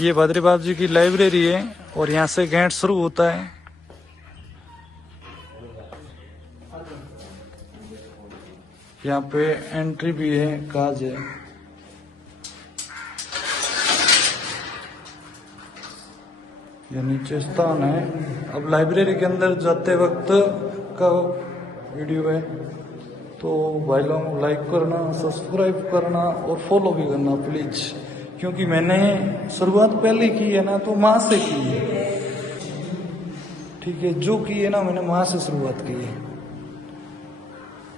ये भद्री बाबू जी की लाइब्रेरी है और यहाँ से गेट शुरू होता है। यहाँ पे एंट्री भी है, काज है। ये नीचे स्थान है। अब लाइब्रेरी के अंदर जाते वक्त का वीडियो है, तो भाई लोग लाइक करना, सब्सक्राइब करना और फॉलो भी करना प्लीज, क्योंकि मैंने शुरुआत पहले की है ना, तो माँ से की है। ठीक है, जो की है ना मैंने माँ से शुरुआत की है।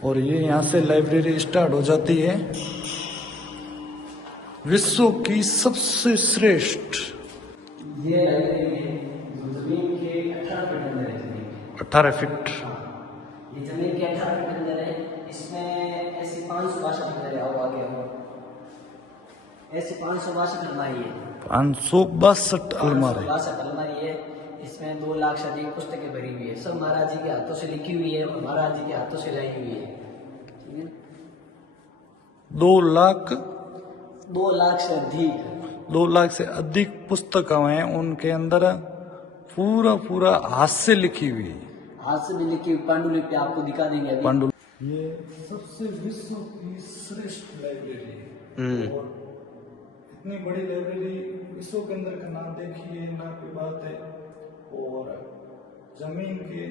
और ये यहाँ से लाइब्रेरी स्टार्ट हो जाती है। विश्व की सबसे श्रेष्ठ ये लाइब्रेरी जमीन के 18 फीट अंदर है। 18 फीट। ये जमीन के 18 फीट अंदर है। इसमें ऐसी 562 अंदर है। आगे ऐसी 562 अलमारी है। 562 अलमारी। 562 अलमारी है। इसमें 2 लाख से अधिक पुस्तकें भरी हुई है। सब महाराज जी के हाथों से लिखी हुई है और महाराज जी के हाथों से लाई हुई है। 2 लाख 2 लाख से अधिक 2 लाख से अधिक पुस्तकें हैं उनके अंदर, पूरा हाथ से लिखी हुई है। हाथ से भी लिखी हुई पांडुलिपि आपको दिखा देंगे अभी। पांडु ये सबसे विश्व की श्रेष्ठ लाइब्रेरी है। और इतनी बड़ी लाइब्रेरी विश्व के अंदर का नाम देखिए ना, कोई बात है। और जमीन के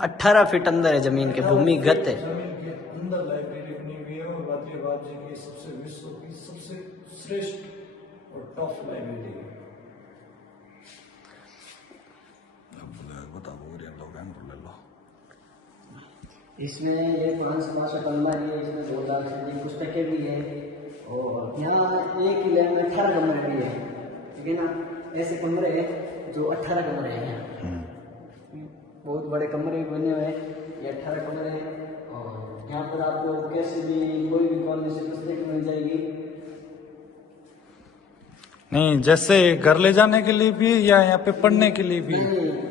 18 फीट अंदर है। जमीन के भूमिगत है। जमीन के अंदर लाइब्रेरी बनी हुई है। और भद्री बाबू जी की सबसे विश्व की सबसे श्रेष्ठ और टॉप लाइब्रेरी है। इसमें ये 562 अलमारी है। इसमें 2 लाख से अधिक पुस्तकें भी है। और यहाँ एक ही लैब में 18 कमरे भी है। ठीक है ना, ऐसे कमरे हैं जो 18 कमरे हैं यहाँ। बहुत बड़े कमरे भी बने हुए हैं। ये 18 कमरे हैं। और यहाँ पर आपको कैसे भी कोई भी कॉलेज से पुस्तक मिल जाएगी। नहीं, जैसे घर ले जाने के लिए भी या यहाँ पे पढ़ने के लिए भी?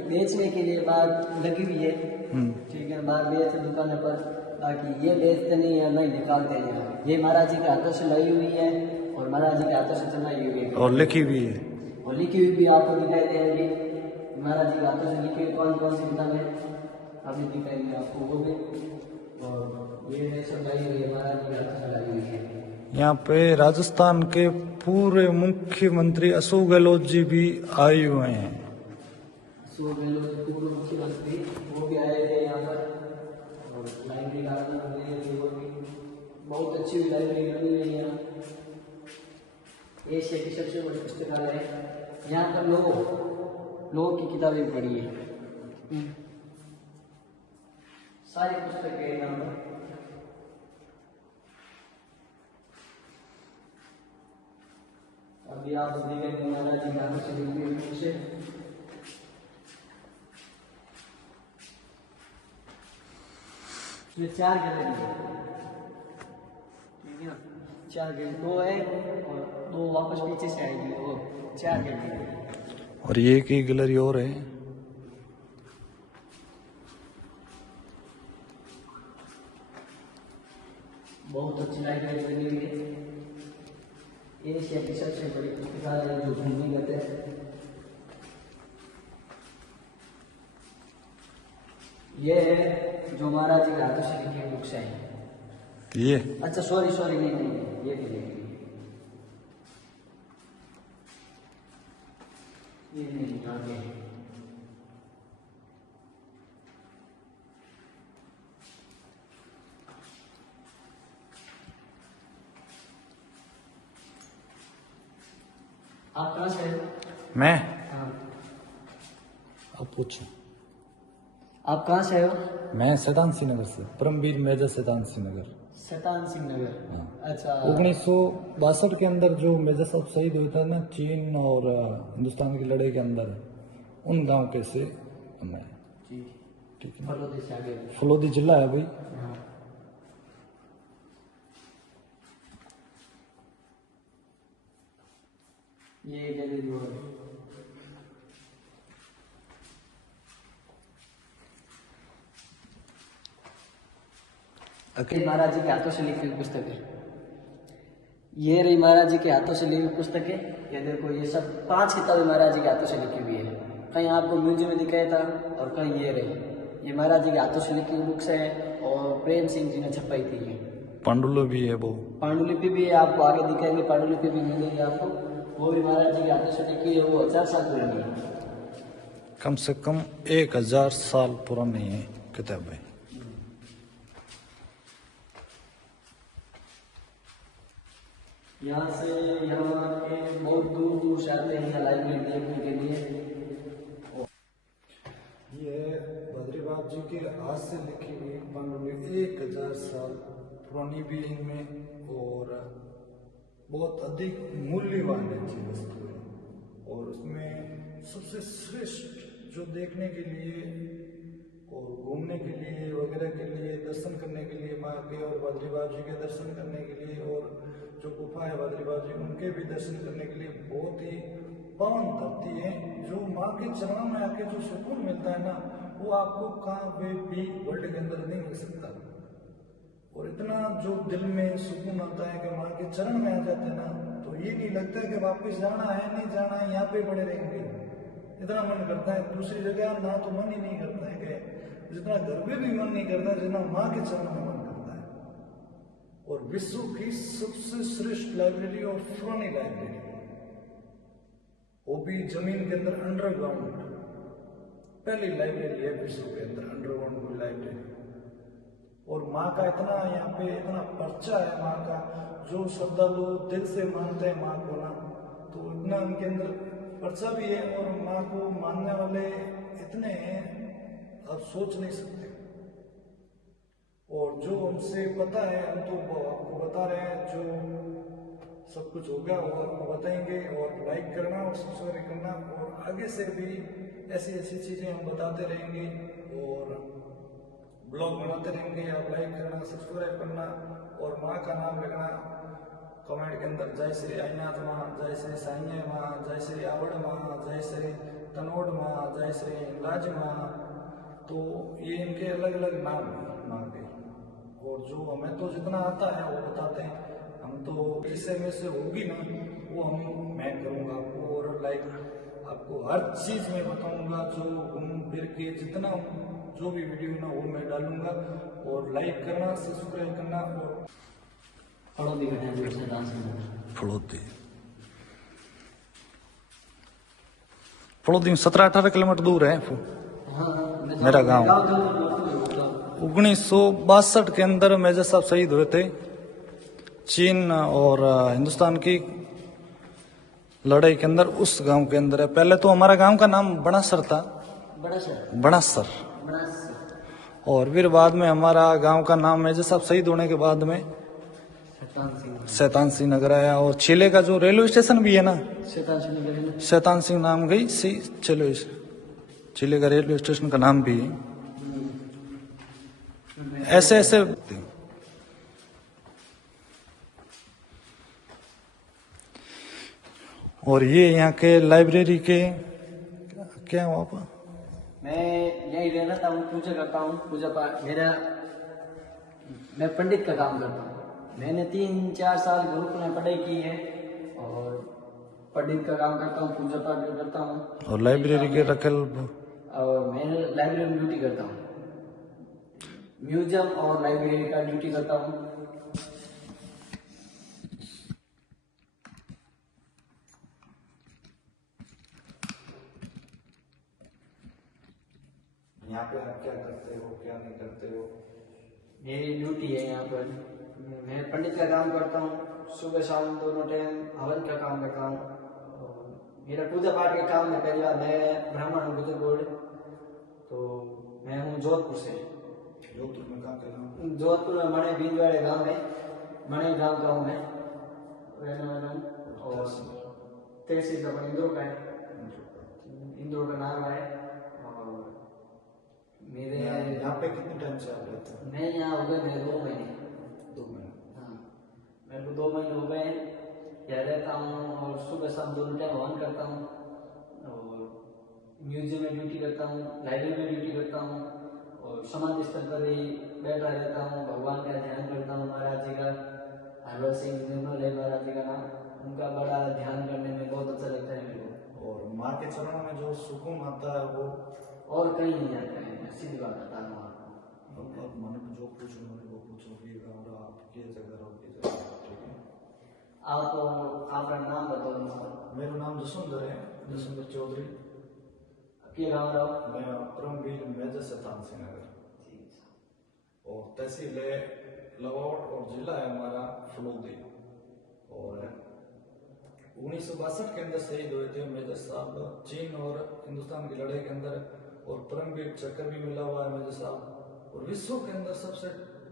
बेचने के लिए बात लगी हुई है। ठीक है, बाहर बेच दुकानों पर, बाकी ये बेचते नहीं है, नहीं निकालते हैं। ये महाराज जी के हाथों से लाई हुई है और महाराज जी के हाथों से चलाई हुई है और लिखी हुई है। और लिखी हुई भी आपको दिखाई देगी। महाराज जी के हाथों से लिखी हुई कौन कौन सी किताबें अभी दिखाएंगे आपको वो भी। और ये सब लाई हुई है, महाराज जी के हाथों से लाई हुई है। यहाँ पे राजस्थान के पूरे मुख्यमंत्री अशोक गहलोत जी भी आए हुए हैं। अशोक गहलोत पूर्व मुख्यमंत्री वो भी आए थे यहाँ पर। और लाइब्रेरी का आनंद ले रहे वो भी। बहुत अच्छी लाइब्रेरी बनी हुई है यहाँ। एशिया की सबसे बड़ी पुस्तकालय है। यहाँ पर लोगों की किताबें पढ़ी है। सारी पुस्तकें यहाँ पर। अभी आप देखेंगे महाराज जी यहाँ से लिखी हुई बुक से। ये 4 गैलरी है। ठीक है ना, 4 गैलरी 2 है और 2 वापस पीछे से आएगी। वो 4 गैलरी है। और ये एक ही गैलरी और है। बहुत अच्छी लाइब्रेरी बनी हुई है। एशिया की सबसे बड़ी पुस्तकालय जो भूमिगत है। ये है जो महाराज जी के हाथों से लिखी बुक्स हैं। ये अच्छा सॉरी नहीं, ये भी ये नहीं आगे। आप कहाँ से हो? मैं? हाँ। अब पूछो। आप कहाँ से हो? मैं शैतान सिंह नगर से, परमवीर मेजर शैतान सिंह नगर। शैतान सिंह नगर। हाँ। अच्छा। 1962 के अंदर जो मेजर साहब शहीद हुए थे ना, चीन और हिंदुस्तान की लड़ाई के अंदर, उन गांव के से मैं। ठीक है, फलोदी से आगे। फलोदी जिला है भाई। हाँ। ये गैलरी हो रही। महाराज जी के हाथों से लिखी हुई पुस्तक है। ये रही महाराज जी के हाथों से ली हुई पुस्तकें। ये देखो, ये सब 5 किताबें महाराज जी के हाथों से लिखी हुई है। कहीं आपको म्यूजियम में दिखाया था और कहीं ये रही। ये महाराज जी के हाथों से लिखी हुई बुक्स है और प्रेम सिंह जी ने छपाई थी। ये पांडुलिपि भी है वो। पांडुलिपि भी है, आपको आगे दिखाएंगे। पांडुलिपि भी मिलेगी आपको, वो भी महाराज जी के हाथों से लिखी है। वो 1000 साल पुरानी है। कम से कम 1000 साल पुरानी है किताब है। यहाँ से यहाँ के बहुत दूर दूर से आते हैं यहाँ लाइब्रेरी देखने के लिए। ये बद्री बाबा जी के हाथ से लिखी हुई पांडुलिपि 1000 साल पुरानी भी है इनमें और बहुत अधिक मूल्यवान है जी वस्तु है। और उसमें सबसे श्रेष्ठ जो देखने के लिए और घूमने के लिए वगैरह के लिए, दर्शन करने के लिए माँ के और बद्री बाबा जी के दर्शन करने के लिए, और जो गुफा है बद्री बाबा जी उनके भी दर्शन करने के लिए बहुत ही पावन धरती है। जो माँ के चरणों में आके जो सुकून मिलता है ना, वो आपको कहाँ भी वर्ल्ड के अंदर नहीं मिल सकता। और इतना जो दिल में सुकून आता है कि माँ के चरण में आ जाते हैं ना, तो ये नहीं लगता है कि वापस जाना है, नहीं जाना है, यहाँ पे पड़े रहेंगे। इतना मन करता है दूसरी जगह ना, तो मन ही नहीं करता है कि जितना घर में भी मन नहीं करता जितना माँ के चरण में मन करता है। और विश्व की सबसे श्रेष्ठ लाइब्रेरी और पुरानी लाइब्रेरी, वो भी जमीन के अंदर अंडरग्राउंड पहली लाइब्रेरी है विश्व के अंदर, अंडरग्राउंड कोई लाइब्रेरी। और माँ का इतना यहाँ पे इतना पर्चा है माँ का, जो श्रद्धालु दिल से मानते हैं माँ को ना, तो इतना उनके अंदर पर्चा भी है। और माँ को मानने वाले इतने हैं आप सोच नहीं सकते। और जो हमसे पता है हम तो आपको बता रहे हैं, जो सब कुछ होगा वो आपको बताएंगे। और लाइक करना और सब्सक्राइब करना, और आगे से भी ऐसी ऐसी चीजें हम बताते रहेंगे और ब्लॉग बनाते रहेंगे। आप लाइक करना, सब्सक्राइब करना और माँ का नाम लिखना कमेंट के अंदर। जय श्री आईनाथ माँ, जय श्री साइया माँ, जय श्री आवड़ माँ, जय श्री तनोड़ माँ, जय श्री लाज माँ। तो ये इनके अलग अलग नाम है माँ के। और जो हमें तो जितना आता है वो बताते हैं हम, तो जिससे में से होगी ना वो मैं करूँगा आपको। और लाइक आपको हर चीज़ में बताऊँगा, जो घूम फिर के जितना जो भी वीडियो ना वो मैं डालूंगा। और लाइक करना, सब्सक्राइब करना। और फड़ौदी का टाइम से डांस फड़ौदी 17-18 किलोमीटर दूर है मेरा गांव। 1962 के अंदर मेजर साहब शहीद हुए थे चीन और हिंदुस्तान की लड़ाई के अंदर, उस गांव के अंदर है। पहले तो हमारा गांव का नाम बनासर था, बनासर। और फिर बाद में हमारा गांव का नाम मेजर साहब शहीद होने के बाद में शैतान सिंह नगर आया। और चिले का जो रेलवे स्टेशन भी है ना, शैतान सिंह नाम गई सी चलो, चिले का रेलवे स्टेशन का नाम भी है। ऐसे ऐसे और ये यहाँ के लाइब्रेरी के क्या हुआ आपका? मैं यही रहता हूँ, पूजा करता हूँ, पूजा पाठ मेरा। मैं पंडित का काम करता हूँ। मैंने 3-4 साल गुरुकुल में पढ़ाई की है और पंडित का काम करता हूँ, पूजा पाठ भी करता हूँ। और लाइब्रेरी के रखल, और मैं लाइब्रेरी में ड्यूटी करता हूँ, म्यूजियम और लाइब्रेरी का ड्यूटी करता हूँ। यहाँ पे आप क्या करते हो, क्या नहीं करते हो? मेरी ड्यूटी है यहाँ पर। मैं पंडित का काम करता हूँ, सुबह शाम दोनों टाइम हवन का काम करता हूँ। और मेरा पूजा पाठ का काम है। पहली बार मैं ब्राह्मण हूँ, बुजुर्ग। तो मैं हूँ जोधपुर से। जोधपुर में कहाँ का? जोधपुर में मणे बींजवाड़े गाँव है, मणे गाँव गाँव में रहने वाला हूँ। और तहसील का इंदौर का है, इंदौर का नाम है। मेरे यहाँ पे कितने टाइम से आप रहते हैं? मैं यहाँ हो गए मेरे 2 महीने। 2 महीने? हाँ, मेरे को 2 महीने हो गए यहाँ रहता हूँ। और सुबह शाम दोनों टाइम हवन करता हूँ और म्यूजियम में ड्यूटी करता हूँ, लाइब्रेरी में ड्यूटी करता हूँ। और समाधि स्थल पर ही बैठा रहता हूँ, भगवान का ध्यान करता हूँ, महाराज जी का हरवल सिंह निर्मल है महाराज जी का नाम, उनका बड़ा ध्यान करने में बहुत अच्छा लगता है मेरे को। और माँ के चरणों में जो सुकून आता है वो और कहीं नहीं आता है, सीधी बात बता रहा हूँ आपको। अब मन में जो कुछ उन्होंने वो कुछ होगी और आप ये जगह रहोगे जगह, ठीक है। आप आपका नाम बताओ। मेरा नाम जसवंदर है, जसवंदर चौधरी। के गाँव रहो? मैं परमवीर मेजर से तानसेन नगर, और तहसील है लवावट और जिला है हमारा फलोदी। और 1962 के अंदर शहीद हुए थे मेजर साहब, चीन और हिंदुस्तान की लड़ाई के अंदर, और परमवीर चक्र भी मिला हुआ है मेजर साहब। और विश्व के अंदर सबसे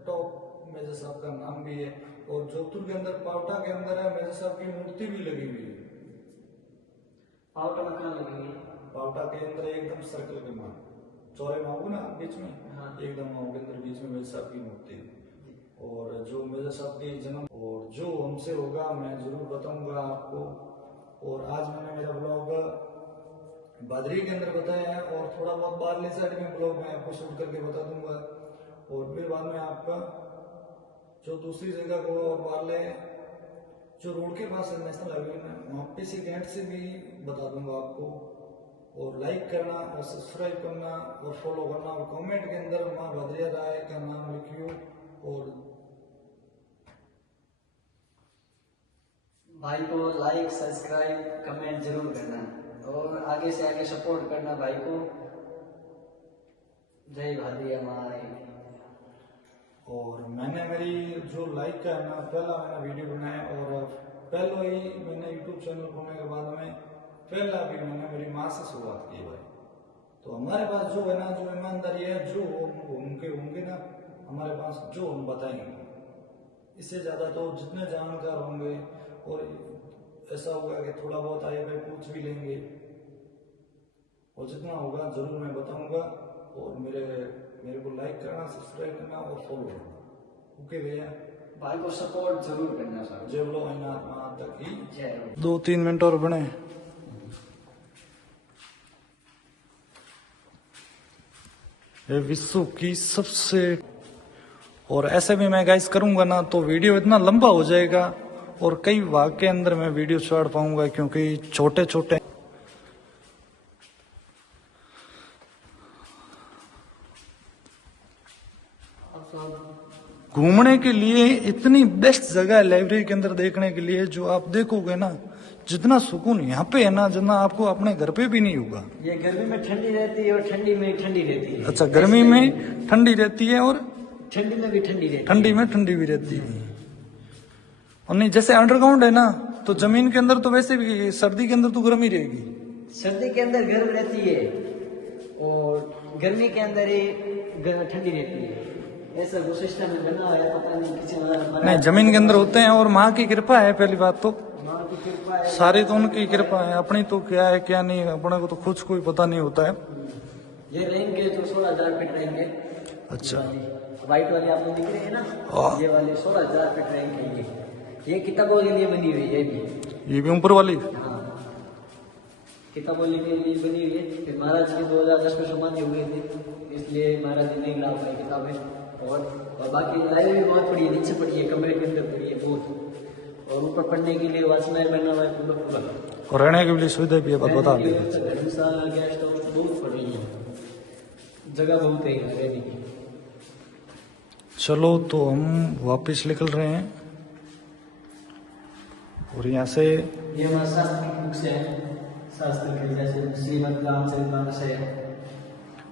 टॉप मेजर साहब का नाम भी है। और जोधपुर के अंदर पावटा के अंदर है मेजर साहब की मूर्ति भी लगी हुई है। पावटा में कहाँ लगी है? पावटा के अंदर एकदम सर्कल के मान चौरे में होगा ना बीच में, हाँ। एकदम वहाँ के अंदर बीच में मेजर साहब की मूर्ति है। और जो मेजर साहब की जन्म और जो हमसे होगा मैं जरूर बताऊंगा आपको। और आज मैंने मेरा ब्लॉग बादरी के अंदर बताया है, और थोड़ा बहुत बारले साइड में ब्लॉग मैं आपको शूट करके बता दूंगा। और फिर बाद में आपका जो दूसरी जगह को और बारले जो रोड के पास नेशनल हाईवे में वहाँ पे से गेट से भी बता दूंगा आपको। और लाइक करना और सब्सक्राइब करना और फॉलो करना, और कमेंट के अंदर माँ भद्रिया राय का नाम लिखियो। और भाई को लाइक सब्सक्राइब कमेंट जरूर करना, और आगे से आगे सपोर्ट करना भाई को। जय भादिया माई। और मैंने मेरी जो लाइक का है ना, पहला मैंने वीडियो बनाया, और पहले ही मैंने यूट्यूब चैनल खोलने के बाद में पहला भी मैंने मेरी माँ से शुरुआत की भाई। तो हमारे पास जो है ना, जो ईमानदारी है, जो उनके होंगे ना हमारे पास, जो हम बताएंगे, इससे ज्यादा तो जितने जानकार होंगे और ऐसा होगा कि थोड़ा बहुत आए हुए पूछ भी लेंगे, और जितना होगा जरूर मैं बताऊंगा। और मेरे को लाइक करना, सब्सक्राइब करना और फॉलो करना। ओके भैया, भाई को सपोर्ट जरूर करना सर। जय बोलो अनाथ तक ही जय। 2-3 मिनट और बने। ये विश्व की सबसे, और ऐसे भी मैं गाइस करूंगा ना तो वीडियो इतना लंबा हो जाएगा, और कई भाग के अंदर मैं वीडियो छोड़ पाऊंगा, क्योंकि छोटे छोटे घूमने के लिए इतनी बेस्ट जगह है लाइब्रेरी के अंदर देखने के लिए। जो आप देखोगे ना, जितना सुकून यहाँ पे है ना, जितना आपको अपने घर पे भी नहीं होगा। ये गर्मी में ठंडी रहती है और ठंडी में ठंडी रहती है। अच्छा, गर्मी में ठंडी रहती है और ठंडी में भी ठंडी रहती है। ठंडी में ठंडी भी रहती है। और नहीं, जैसे अंडरग्राउंड है ना, तो जमीन के अंदर तो वैसे भी सर्दी के अंदर तो गर्मी रहेगी। सर्दी के अंदर गर्म रहती है और गर्मी के अंदर ही ठंडी रहती है। ऐसा वो सिस्टम में बना हुआ है, पता नहीं किसी नहीं, जमीन के अंदर होते हैं। और माँ की कृपा है, पहली बात तो माँ की कृपा है, सारी तो उनकी कृपा है, अपनी तो क्या है क्या नहीं, अपने को तो खुद कोई पता नहीं होता है। ये रहेंगे तो 16,000 फीट रहेंगे। अच्छा, व्हाइट वाले आप लोग दिख रहे हैं ना, हाँ। ये वाले 16,000 फीट रहेंगे। ये किताबों के लिए बनी हुई है, ये भी ऊपर वाली। हाँ, किताबों के लिए बनी हुई है। फिर महाराज के 2010 में समाधि हुए थे, इसलिए महाराज जी ने ग्राम में किताबें। और बाकी लाइब्रेरी बहुत बड़ी है, नीचे पड़ी है, कमरे के अंदर पड़ी है बहुत। और ऊपर पढ़ने के लिए वाचनालय बना हुआ है पूरा। और रहने के लिए सुविधा भी है, बता दें। धर्मशाला, गेस्ट हाउस बहुत पड़ी है, जगह बहुत है रहने की। चलो तो हम वापस निकल रहे हैं। और यहाँ से ये हमारा शास्त्र की बुक्स है, शास्त्र के जैसे श्रीमद् रामचरितमानस है,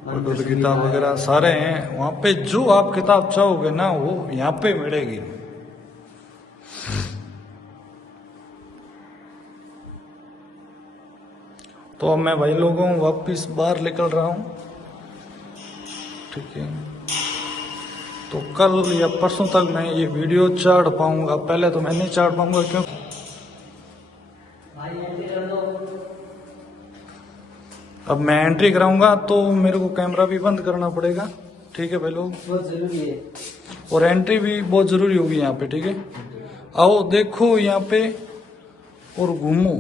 भगवद गीता वगैरह सारे हैं वहाँ पे। जो आप किताब चाहोगे ना वो यहाँ पे मिलेगी। तो अब मैं भाई लोगों वापिस बाहर निकल रहा हूँ, ठीक है। तो कल या परसों तक मैं ये वीडियो चाड़ पाऊंगा, पहले तो मैं नहीं चाड़ पाऊंगा क्योंकि अब मैं एंट्री कराऊंगा तो मेरे को कैमरा भी बंद करना पड़ेगा, ठीक है भाई लोग। बहुत जरूरी है, और एंट्री भी बहुत जरूरी होगी यहाँ पे, ठीक है। आओ देखो यहाँ पे और घूमो।